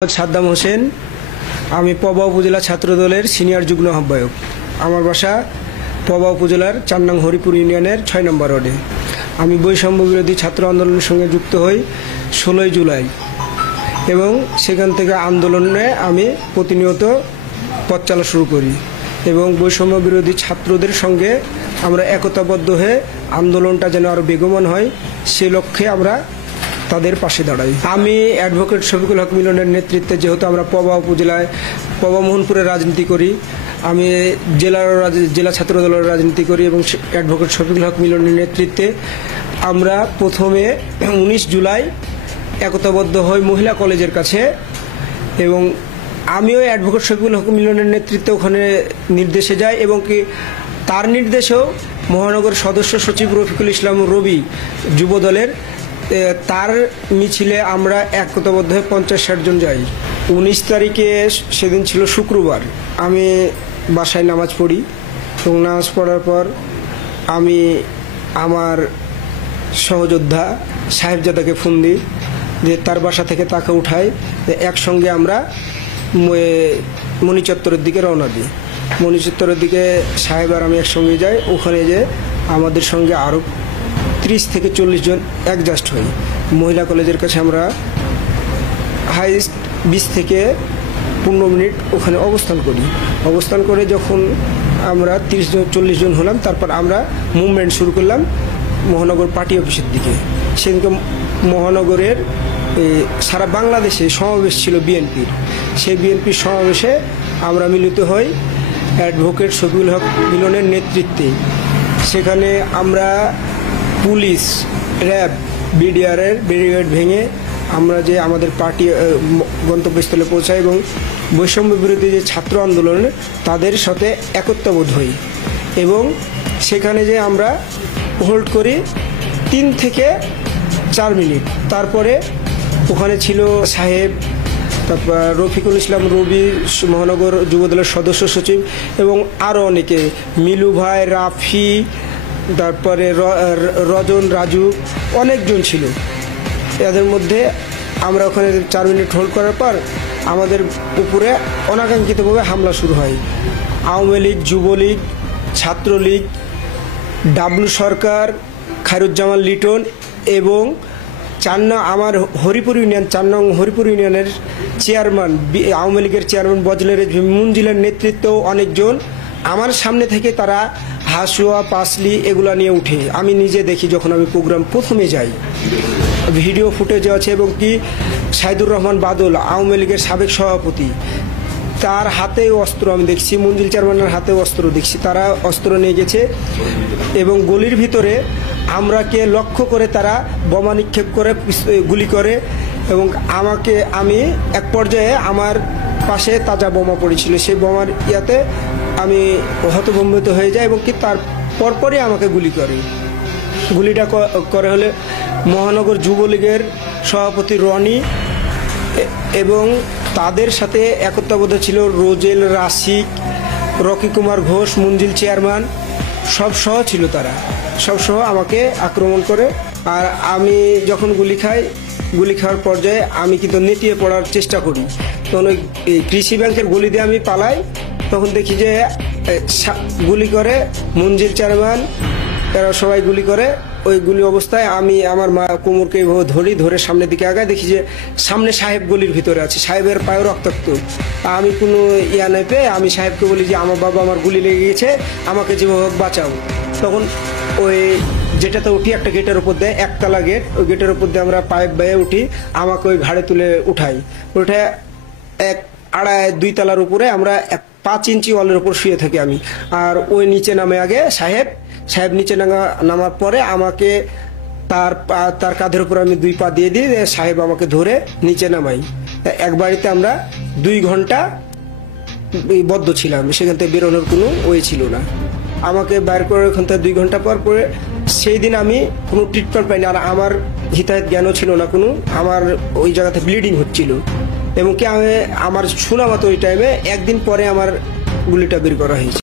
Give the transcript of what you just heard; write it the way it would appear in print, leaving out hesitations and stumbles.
সাদ্দাম হোসেন। আমি পবা উপজেলা ছাত্রদলের সিনিয়র যুগ্ম আহ্বায়ক। আমার বাসা পবা উপজেলার 4 নং হরিপুর ইউনিয়নের 6 নম্বর ওয়ার্ডে। আমি বৈষম্য বিরোধী ছাত্র আন্দোলনের সঙ্গে যুক্ত হই 16 জুলাই এবং সেখান থেকে আন্দোলনে আমি প্রতিনিয়ত পথ চলা শুরু করি এবং বৈষম্য বিরোধী ছাত্রদের সঙ্গে আমরা একতাবদ্ধ হয়ে আন্দোলনটা যেন আরও বেগবান হয় সে লক্ষ্যে আমরা তাদের পাশে দাঁড়াই। আমি অ্যাডভোকেট শফিকুল হক মিলনের নেতৃত্বে, যেহেতু আমরা পবা উপজেলায় পবা মোহনপুরে রাজনীতি করি, আমি জেলা ছাত্র দলের রাজনীতি করি এবং অ্যাডভোকেট শফিকুল হক মিলনের নেতৃত্বে আমরা প্রথমে 19 জুলাই একতাবদ্ধ হই মহিলা কলেজের কাছে এবং আমিও অ্যাডভোকেট শফিকুল হক মিলনের নেতৃত্বে ওখানে নির্দেশে যাই এবং কি তার নির্দেশেও মহানগর সদস্য সচিব রফিকুল ইসলাম রবি যুবদলের তার মিছিলে আমরা একতাবদ্ধ হয়ে 50-60 জন যাই। 19 তারিখে সেদিন ছিল শুক্রবার। আমি বাসায় নামাজ পড়ি এবং নামাজ পড়ার পর আমি আমার সহযোদ্ধা সাহেবজাদাকে ফোন দিই যে তার বাসা থেকে তাকে উঠাই, একসঙ্গে আমরা মণি চত্বরের দিকে রওনা দিই। মণি চত্বরের দিকে সাহেব আর আমি একসঙ্গে যাই। ওখানে যে আমাদের সঙ্গে আরও 30 থেকে 40 জন অ্যাডজাস্ট হই। মহিলা কলেজের কাছে আমরা হাইস্ট 20 থেকে 15 মিনিট ওখানে অবস্থান করে যখন আমরা 30-40 জন হলাম, তারপর আমরা মুভমেন্ট শুরু করলাম মহানগর পার্টি অফিসের দিকে। সেদিনকে মহানগরের সারা বাংলাদেশে সমাবেশ ছিল বিএনপির। সেই বিএনপির সমাবেশে আমরা মিলিত হই অ্যাডভোকেট শফিকুল হক মিলনের নেতৃত্বে। সেখানে আমরা পুলিশ, র্যাব, বিডিআরের ব্যারিকেড ভেঙে আমরা যে আমাদের পার্টি গন্তব্যস্থলে পৌঁছাই এবং বৈষম্য বিরোধী যে ছাত্র আন্দোলন তাদের সাথে একতাবোধ হই এবং সেখানে যে আমরা হোল্ড করি 3 থেকে 4 মিনিট। তারপরে ওখানে ছিল সাহেব, তারপর রফিকুল ইসলাম রবি মহানগর যুবদলের সদস্য সচিব এবং আরও অনেকে, মিলু ভাই, রাফি, তারপরে রজন, রাজু, অনেকজন ছিল। এদের মধ্যে আমরা ওখানে 4 মিনিট হোল্ড করার পর আমাদের উপরে অনাকাঙ্ক্ষিতভাবে হামলা শুরু হয়। আওয়ামী লীগ, যুবলীগ, ছাত্রলীগ, ডাবলু সরকার, খায়রুজ্জামান লিটন এবং আমার হরিপুর ইউনিয়ন 4 নং হরিপুর ইউনিয়নের চেয়ারম্যান, আওয়ামী লীগের চেয়ারম্যান বজলের মুঞ্জিলের নেতৃত্বেও অনেকজন আমার সামনে থেকে তারা হাসুয়া, পাসলি এগুলা নিয়ে উঠে। আমি নিজে দেখি যখন আমি প্রোগ্রাম প্রথমে যাই, ভিডিও ফুটেজ আছে এবং কি সাইদুর রহমান বাদল আওয়ামী লীগের সাবেক সভাপতি, তার হাতে অস্ত্র আমি দেখছি, মঞ্জিল চেয়ারম্যানের হাতে অস্ত্র দেখছি, তারা অস্ত্র নিয়ে গেছে এবং গলির ভিতরে আমরাকে লক্ষ্য করে তারা বোমা নিক্ষেপ করে গুলি করে এবং আমি এক পর্যায়ে আমার পাশে তাজা বোমা পড়েছিল, সেই বোমার ইয়াতে আমি হতভম্বিত হয়ে যাই এবং কি তার পরপরই আমাকে গুলিটা করে হলে মহানগর যুবলীগের সভাপতি রনি এবং তাদের সাথে একতাবদ্ধ ছিল রোজেল, রাশিক, রকি কুমার ঘোষ, মঞ্জিল চেয়ারম্যান, সব সহ ছিল। তারা সব সহ আমাকে আক্রমণ করে। আর আমি যখন গুলি খাওয়ার পর্যায়ে আমি কিন্তু নেতিয়ে পড়ার চেষ্টা করি। তখন ওই কৃষি ব্যাংকের গুলি দিয়ে আমি পালাই। তখন দেখি যে গুলি করে মঞ্জিল চেয়ারম্যান, এরা সবাই গুলি করে। ওই গুলি অবস্থায় আমি আমার কোমরকে এইভাবে ধরে সামনের দিকে আগায়, দেখি যে সামনে সাহেব গলির ভিতরে আছে, সাহেবের পায়ে রক্তাক্ত। আমি কোনো নাই পেয়ে আমি সাহেবকে বলি যে আমার বাবা, আমার গুলি লেগে গেছে, আমাকে যেভাবে বাঁচাও। তখন ওই যেটাতে উঠি একটা গেটের উপর দেয়, একতলা গেট, ওই গেটের উপর দিয়ে আমরা পাইপ বেয়ে উঠি, আমাকে ওই ঘাড়ে তুলে উঠে 2.5 তলার উপরে আমরা 5 ইঞ্চি ওয়ালের উপর শুয়ে থাকি আমি। আর ওই নিচে নামে আগে সাহেব নিচে নামার পরে আমাকে তার কাঁধের উপর আমি 2 পা দিয়ে দিই, সাহেব আমাকে ধরে নিচে নামাই। এক বাড়িতে আমরা 2 ঘন্টা বদ্ধ ছিলাম, সেখান থেকে বেরোনোর কোনো ওয়ে ছিল না। আমাকে বাইর করে ওখান থেকে 2 ঘন্টা পর সেই দিন আমি কোনো ট্রিটমেন্ট পাইনি। আর আমার হিতাহিত জ্ঞানও ছিল না কোনো, আমার ওই জায়গাতে ব্লিডিং হচ্ছিল এবং কি আমার শোনা মতো ওই টাইমে 1 দিন পরে আমার গুলিটা বের করা হয়েছে।